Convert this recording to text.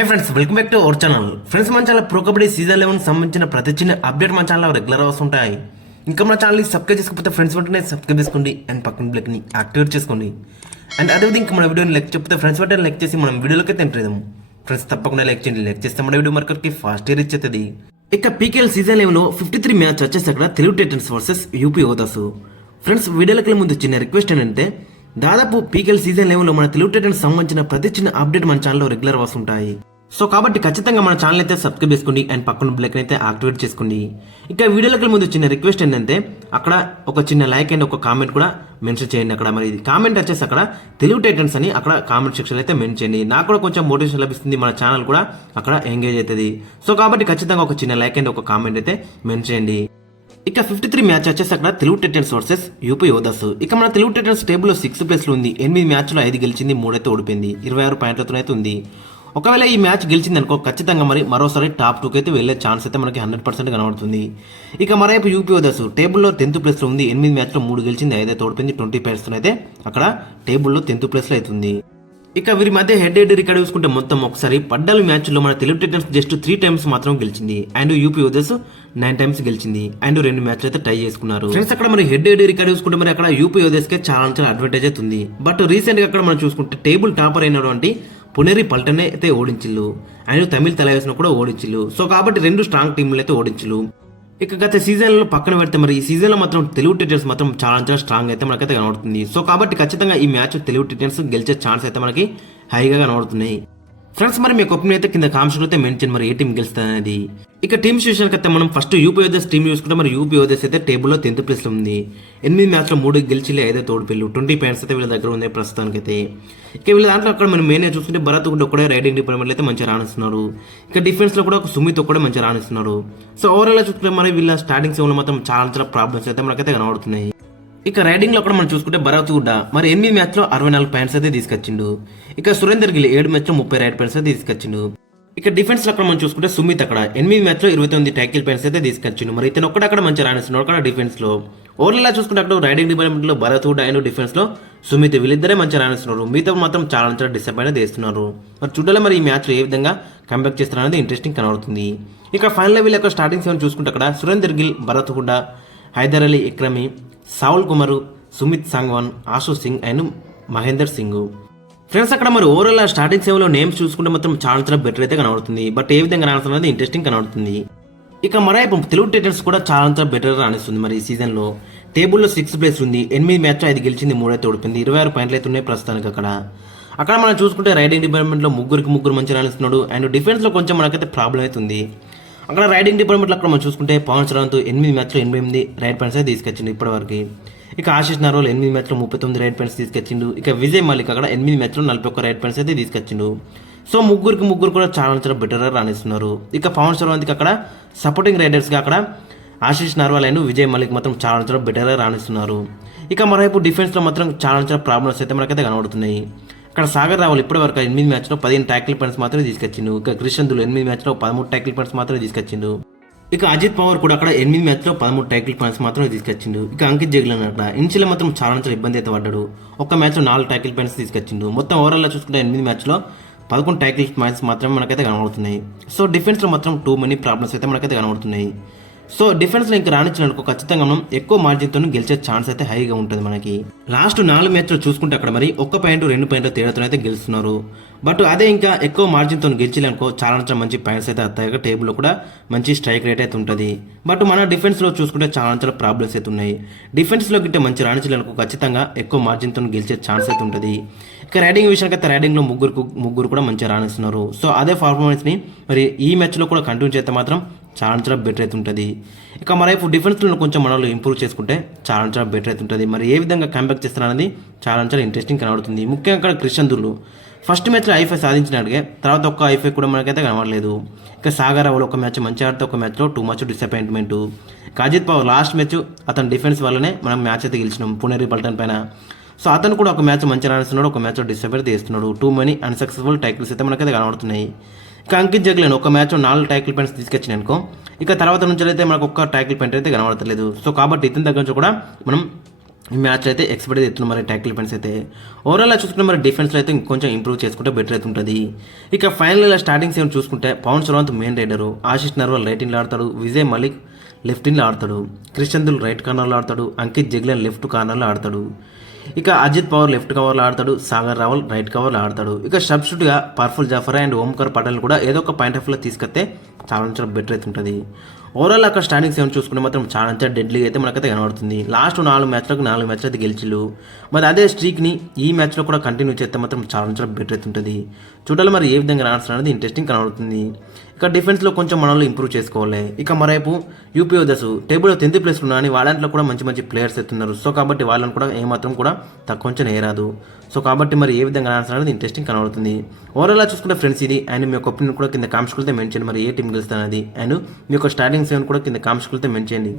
Hi friends welcome back to our channel friends మన channel Pro Kabaddi season eleven సంబంధించిన ప్రతి చిన్న update మన ఛానల్లో రెగ్యులర్ వస్తుంటాయి. ఇంకా మన ఛానల్ని సబ్స్క్రైబ్ చేసుకోకపోతే ఫ్రెండ్స్ వెంటనే సబ్స్క్రైబ్ చేసుకోండి అండ్ పక్కన బ్లెక్ని యాక్టివేట్ చేసుకోండి. అండ్ అదేవిధంగా ఇంకా మన వీడియోని లెక్ చెప్తే ఫ్రెండ్స్ వెంటనే లెక్ చేసి మనం వీడియోలోకి తింటాం ఫ్రెండ్స్ తప్పకుండా లైక్ చేయండి. లైక్ చేస్తే మన వీడియో మార్కెట్కి ఫాస్ట్ రీచ్ అవుతుంది. ఇక పీకేఎల్ సీజన్ లెవెన్లో ఫిఫ్టీ త్రీ మ్యాచ్ వచ్చేసి అక్కడ Telugu Titans versus UP Yoddhas friends వీడియోలకి ముందు చిన్న రిక్వెస్ట్ ఏంటంటే దాదాపు పీకెల్ సీజన్ లెవెల్లో మన తెలుగు టైటన్ సంబంధించిన ప్రతి చిన్న అప్డేట్ మన ఛానల్లో రెగ్యులర్ వస్తుంటాయి సో కాబట్టి ఖచ్చితంగా మన ఛానల్ అయితే సబ్స్క్రైబ్ చేసుకోండి అండ్ పక్కన బ్లెక్ అయితే యాక్టివేట్ చేసుకోండి. ఇక వీడియోలకి ముందు చిన్న రిక్వెస్ట్ ఏంటంటే అక్కడ ఒక చిన్న లైక్ అండ్ ఒక కామెంట్ కూడా మెన్షన్ చేయండి అక్కడ. మరి కామెంట్ వచ్చేసి అక్కడ తెలుగు టైటన్స్ అని అక్కడ కామెంట్ సెక్షన్ అయితే మెన్షన్ చేయండి. నాకు కూడా కొంచెం మోటివేషన్ లభిస్తుంది మన ఛానల్ కూడా అక్కడ ఎంగేజ్ అవుతుంది. సో కాబట్టి ఖచ్చితంగా ఒక చిన్న లైక్ అండ్ ఒక కామెంట్ అయితే మెన్షన్ చేయండి. ఇక ఫిఫ్టీ త్రీ మ్యాచ్ వచ్చేసి అక్కడ Telugu Titans versus UP Yoddhas ఇక మన తెలుగు టైటన్స్ టేబుల్లో సిక్స్ ప్లేస్లో ఉంది. ఎనిమిది మ్యాచ్లో ఐదు గెలిచింది మూడైతే ఓడిపోయింది. ఇరవై ఆరు పాయింట్లతో అయితే ఉంది. ఒకవేళ ఈ మ్యాచ్ గెలిచింది అనుకో ఖచ్చితంగా మరి మరోసారి టాప్ టూకి అయితే వెళ్ళే ఛాన్స్ అయితే మనకి హండ్రెడ్ పర్సెంట్ కనబడుతుంది. ఇక మరోవైపు యూపీ ఓదర్స్ టేబుల్లో టెన్త్ ప్లేస్లో ఉంది. ఎనిమిది మ్యాచ్లో మూడు గెలిచింది ఐదైతే ఓడిపోయింది. ట్వంటీ పాయింట్స్తో అయితే అక్కడ టేబుల్లో టెన్త్ ప్లేస్లో అవుతుంది ఇక వీరి మధ్య హెడ్ హెడ్ రికార్డ్ చూసుకుంటే మొత్తం ఒకసారి పడ్డాలు మ్యాచ్లో మన Telugu Titans just three times మాత్రం గెలిచింది. And UP Yoddhas nine times గెలిచింది. అండ్ రెండు మ్యాచ్లు అయితే టై చేసుకున్నారు. ఫ్రెండ్స్ అక్కడ మరి హెడ్ హెడ్ రికార్డ్ చూసుకుంటే మరి అక్కడ యూపీ కే చాలా చాలా అడ్వాంటేజ్ అవుతుంది బట్ రీసెంట్గా అక్కడ మనం చూసుకుంటే టేబుల్ టాపర్ అయినటువంటి పునేరి పల్టనే అయితే ఓడించిల్లు. అండ్ తమిళ తలవేసిన కూడా ఓడించిల్లు. సో కాబట్టి రెండు స్ట్రాంగ్ టీంలు అయితే ఓడించిల్లు. ఇక గత సీజన్లో పక్కన పెడితే మరి ఈ సీజన్లో మాత్రం తెలుగు టైటన్స్ మాత్రం చాలా చాలా స్ట్రాంగ్ అయితే మనకైతే కనబడుతుంది. సో కాబట్టి ఖచ్చితంగా ఈ మ్యాచ్ తెలుగు టైటన్స్ గెలిచే ఛాన్స్ అయితే మనకి హైగా కనబడుతున్నాయి. ఫ్రెండ్స్ మరి మీకు ఒపీనియన్ అయితే కింద కాంక్షలు అయితే మెన్షన్ మరి ఏ టీం గెలుస్తుంది అనేది ఇక టీమ్స్ విషయానికి అయితే మనం ఫస్ట్ యూపీ యోధర్స్ టీం చూసుకుంటే మరి యూపీ యోధర్స్ అయితే టేబుల్లో టెన్త్ ప్లేస్లో ఉంది. ఎనిమిది మ్యాచ్లో మూడు గెలిచి ఐదో తోడుపిల్లు ట్వంటీ పాయింట్స్ అయితే వీళ్ళ దగ్గర ఉంది ప్రస్తుతానికి అయితే ఇక వీళ్ళ దాంట్లో అక్కడ మనం మెయిన్ చూసుకుంటే భరత్ కూడా ఒకటే రైడింగ్ డిపార్ట్మెంట్ అయితే మంచిగా రాణిస్తున్నారు. ఇక డిఫెన్స్లో కూడా ఒక సుమిత్ ఒకటే మంచిగా రాణిస్తున్నారు. సో ఓవరాల్గా చూసుకుంటే మరి వీళ్ళ స్టార్టింగ్ సెవెన్ మాత్రం చాలా చాలా ప్రాబ్లమ్స్ అయితే మనకైతే కనబడుతున్నాయి. ఇక రైడింగ్లో కూడా మనం చూసుకుంటే భరత్ గుడ్డ మరి ఎనిమిది మ్యాచ్లో అరవై నాలుగు పాయింట్స్ అయితే తీసుకొచ్చిండు. ఇక సురేందర్ గిల్ ఏడు మ్యాచ్లో ముప్పై రైడ్ పాయింట్స్ అయితే తీసుకొచ్చిండు. ఇక డిఫెన్స్లో అక్కడ మనం చూసుకుంటే సుమిత్ అక్కడ ఎనిమిది మ్యాచ్లో ఇరవై తొమ్మిది ట్యాకిల్ పాయింట్స్ అయితే తీసుకొచ్చిండు. మరి ఇతను ఒక్కడ అక్కడ మంచి రాణిస్తున్నాడు అక్కడ డిఫెన్స్లో. ఓవరాల్ చూసుకుంటే అక్కడ రైడింగ్ డిపార్ట్మెంట్లో భరత్ గుడ్డ అండ్ డిఫెన్స్లో సుమిత్ వీళ్ళిద్దరే మంచిగా రాణిస్తున్నారు. మిగతా మాత్రం చాలా చాలా డిసప్పాయింట్ చేస్తున్నారు. మరి చూడాలి మరి ఈ మ్యాచ్ ఏ విధంగా కంబ్యాక్ చేస్తున్నారు అనేది ఇంట్రెస్టింగ్ కనబడుతుంది. ఇక ఫైనల్ వీళ్ళ యొక్క స్టార్టింగ్ సెవెన్ చూసుకుంటే అక్కడ సురేందర్ గిల్ భరత్ హుడ్డా హైదర్ అలీ ఇక్రమి సావుల్ కుమారు సుమిత్ సాంగ్వాన్ ఆశు సింగ్ అండ్ మహేందర్ సింగ్. ఫ్రెండ్స్ అక్కడ మరి ఓవరాల్ స్టార్టింగ్ సేవలో నేమ్స్ చూసుకుంటే మాత్రం చాలా చాలా బెటర్ అయితే కనబడుతుంది. బట్ ఏ విధంగా రాణిస్తున్నది ఇంట్రెస్టింగ్ కనబడుతుంది. ఇక మరైపు తెలుగు టైటన్స్ కూడా చాలా చాలా బెటర్ రాణిస్తుంది మరి ఈ సీజన్లో టేబుల్లో సిక్స్ ప్లేస్ ఉంది ఎనిమిది మ్యాచ్ ఐదు గెలిచింది మూడైతే ఓడిపోయింది. ఇరవై ఆరు పాయింట్లు అయితే ఉన్నాయి ప్రస్తుతానికి అక్కడ. అక్కడ మనం చూసుకుంటే రైడింగ్ డిపార్ట్మెంట్లో ముగ్గురికి ముగ్గురు మంచి రాణిస్తున్నాడు. అండ్ డిఫెన్స్లో కొంచెం మనకైతే ప్రాబ్లం అవుతుంది అక్కడ రైడింగ్ డిపార్ట్మెంట్లో అక్కడ మనం చూసుకుంటే పవన్ చరణ్తో ఎనిమిది మ్యాచ్లో ఎనభై ఎనిమిది రైడ్ పాయింట్స్ అయితే తీసుకొచ్చిండు ఇప్పటివరకు. ఇక ఆశిష్ నర్వాల్ ఎనిమిది మ్యాచ్లో ముప్పై తొమ్మిది రైడ్ పాయింట్స్ తీసుకొచ్చిండు. ఇక విజయ్ మలిక్ అక్కడ ఎనిమిది మ్యాచ్లో నలభై ఒక్క రైడ్ పాయింట్స్ అయితే తీసుకొచ్చిండు. సో ముగ్గురికి ముగ్గురు కూడా చాలా చాలా బెటర్గా రాణిస్తున్నారు. ఇక పవన్ చరణ్కి అక్కడ సపోర్టింగ్ రైడర్స్గా అక్కడ ఆశిష్ నర్వాల్ అండ్ విజయ్ మలిక్ మాత్రం చాలా చాలా బెటర్గా రాణిస్తున్నారు. ఇక మరోవైపు డిఫెన్స్లో మాత్రం చాలా చాలా ప్రాబ్లమ్స్ అయితే మనకైతే కనబడుతున్నాయి. అక్కడ సాగర్ రావులు ఇప్పటి వరకు ఎనిమిది మ్యాచ్లో పదిహేను ట్యాకిల్ పాయింట్స్ మాత్రమే తీసుకొచ్చిండు. ఇక క్రిషన్దులు ఎనిమిది మ్యాచ్లో పదమూడు ట్యాకిల్ పాయింట్స్ మాత్రమే తీసుకొచ్చిండు. ఇక అజిత్ పవర్ కూడా అక్కడ ఎనిమిది మ్యాచ్లో పదమూడు టైటిల్ పాయింట్స్ మాత్రమే తీసుకొచ్చిండు. ఇక అంకిత్ జగ్లన్ అక్కడ ఇన్షియల్ మాత్రం చాలా చాలా ఇబ్బంది అయితే పడ్డాడు. ఒక మ్యాచ్లో నాలుగు టైటిల్ పాయింట్స్ తీసుకొచ్చిండు. మొత్తం ఓవరాల్లో చూసుకుంటే ఎనిమిది మ్యాచ్లో పదకొండు టైటిల్ పాయింట్స్ మాత్రమే మనకైతే కనబడుతున్నాయి. సో డిఫెన్స్లో మాత్రం టూ మనీ ప్రాబ్లమ్స్ అయితే మనకైతే కనబడుతున్నాయి. సో డిఫెన్స్లో ఇంకా రాణించినందుకు ఖచ్చితంగా మనం ఎక్కువ మార్జిన్తో గెలిచే ఛాన్స్ అయితే హైగా ఉంటుంది మనకి. లాస్ట్ నాలుగు మ్యాచ్లో చూసుకుంటే అక్కడ మరి ఒక్క పాయింట్ రెండు పాయింట్ తేడాతో అయితే గెలుస్తున్నారు. బట్ అదే ఇంకా ఎక్కువ మార్జిన్తో గెలిచలేనుకో చాలా చాలా మంచి పాయింట్స్ అయితే వస్తాయి టేబుల్లో కూడా మంచి స్ట్రైక్ రేట్ అయితే ఉంటుంది. బట్ మన డిఫెన్స్లో చూసుకుంటే చాలా చాలా ప్రాబ్లమ్స్ అయితే ఉన్నాయి. డిఫెన్స్లో గిట్టే మంచి రాణించలేనుకో ఖచ్చితంగా ఎక్కువ మార్జిన్తో గెలిచే ఛాన్స్ అయితే ఉంటుంది. ఇక రైడింగ్ విషయానికి అయితే రైడింగ్లో ముగ్గురు ముగ్గురు కూడా మంచిగా రాణిస్తున్నారు. సో అదే పర్ఫార్మెన్స్ని మరి ఈ మ్యాచ్లో కూడా కంటిన్యూ చేస్తే మాత్రం చాలా చాలా బెటర్ అయితే ఉంటుంది ఇక ఇప్పుడు డిఫెన్స్లో కొంచెం మనలో ఇంప్రూవ్ చేసుకుంటే చాలా చాలా బెటర్ అయితే ఉంటుంది మరి ఏ విధంగా కంబ్యాక్ చేస్తారనేది చాలా చాలా ఇంట్రెస్టింగ్ కనబడుతుంది. ముఖ్యంగా అక్కడ క్రిషందులు ఫస్ట్ మ్యాచ్లో ఐఫై సాధించినట్టుగా తర్వాత ఒక్క ఐఫై కూడా మనకైతే కనబడలేదు. ఇక సాగర్ అవ్వాలి ఒక మ్యాచ్ మంచి ఆడితే ఒక మ్యాచ్లో టూ మచ్ డిసప్పాయింట్మెంట్ కాజిత్ పవర్ లాస్ట్ మ్యాచ్ అతని డిఫెన్స్ వల్లనే మనం మ్యాచ్ అయితే గెలిచినాం పునేరి పల్టన్ పైన. సో అతను కూడా ఒక మ్యాచ్ మంచిగా రాణిస్తున్నాడు ఒక మ్యాచ్ డిసప్పాయింట్ తీస్తున్నాడు టూ మనీ అన్సక్సెస్ఫుల్ టైకిల్స్ అయితే మనకైతే కనబడుతున్నాయి. ఇక అంకిత్ జగలేను ఒక మ్యాచ్ నాలుగు టైకిల్ పాయింట్స్ తీసుకొచ్చిన అనుకో ఇక తర్వాత నుంచి అయితే మనకు ఒక్క టైకిల్ పాయింట్ అయితే కనబడతలేదు. సో కాబట్టి ఇతని దగ్గర నుంచి కూడా మనం ఈ మ్యాచ్ అయితే ఎక్స్పెక్ట్ అయితే మరి టైటిల్ డిఫెన్స్ అయితే ఓవరాల్ చూసుకుంటే మరి డిఫెన్స్లో అయితే ఇంకొంచెం ఇంప్రూవ్ చేసుకుంటే బెటర్ అయితే ఉంటుంది. ఇక ఫైనల్ ఇలా స్టార్టింగ్ సేవన్ చూసుకుంటే Pawan Sehrawat main raider Ashish Narwal right ఇన్లో ఆడతాడు విజయ్ మలిక్ లెఫ్ట్ ఇన్లో ఆడతాడు క్రిస్టియన్ దుల్ రైట్ కార్నర్లో ఆడతాడు అంకిత్ జగ్లన్ లెఫ్ట్ కార్నర్లో ఆడతాడు. ఇక అజిత్ పవర్ లెఫ్ట్ కవర్లో ఆడతాడు సాగర్ రావల్ రైట్ కవర్లో ఆడతాడు. ఇక సబ్స్టిట్యూట్గా పర్ఫుల్ జాఫర్ అండ్ ఓంకర్ పటేల్ కూడా ఏదో ఒక పాయింట్ ఆఫ్లో తీసుకొస్తే చాలా చాలా బెటర్ అయితే ఉంటుంది. ఓవరాల్ అక్కడ స్టాండింగ్ సెవెన్ చూసుకుంటే మాత్రం చాలా చాలా డెడ్లీ అయితే మనకైతే కనబడుతుంది. లాస్ట్ నాలుగు మ్యాచ్లకు నాలుగు మ్యాచ్లు అయితే గెలిచిలు మరి అదే స్ట్రీక్ని ఈ మ్యాచ్లో కూడా కంటిన్యూ చేస్తే మాత్రం చాలా చాలా బెటర్ అయితే ఉంటుంది. చూడాలి మరి ఏ విధంగా రాణిస్తారు అనేది ఇంట్రెస్టింగ్ కనబడుతుంది. ఇక డిఫెన్స్లో కొంచెం మనల్ని ఇంప్రూవ్ చేసుకోవాలి. ఇక మరేపు యూపీ దశ టేబుల్ టెన్త్ ప్లేస్ ఉన్నా వాళ్ళంట్లో కూడా మంచి మంచి ప్లేయర్స్ ఎత్తున్నారు. సో కాబట్టి వాళ్ళని కూడా ఏమాత్రం కూడా తక్కువ కొంచెం ఏరాదు సో కాబట్టి మరి ఏ విధంగా ఆన్సర్ అనేది ఇంట్రెస్టింగ్ కనబడుతుంది. ఓవరాల్ చూసుకుంటే ఫ్రెండ్స్ ఇది. అండ్ మీ యొక్క ఒపీనియన్ కూడా కింద కాంక్షకులతో మెన్షన్ మరి ఏ టీం గెలుస్తానది అండ్ మీ యొక్క స్టార్టింగ్ సెవెన్ కూడా కింద కాంక్షకులతో మెన్షన్ చేయండి.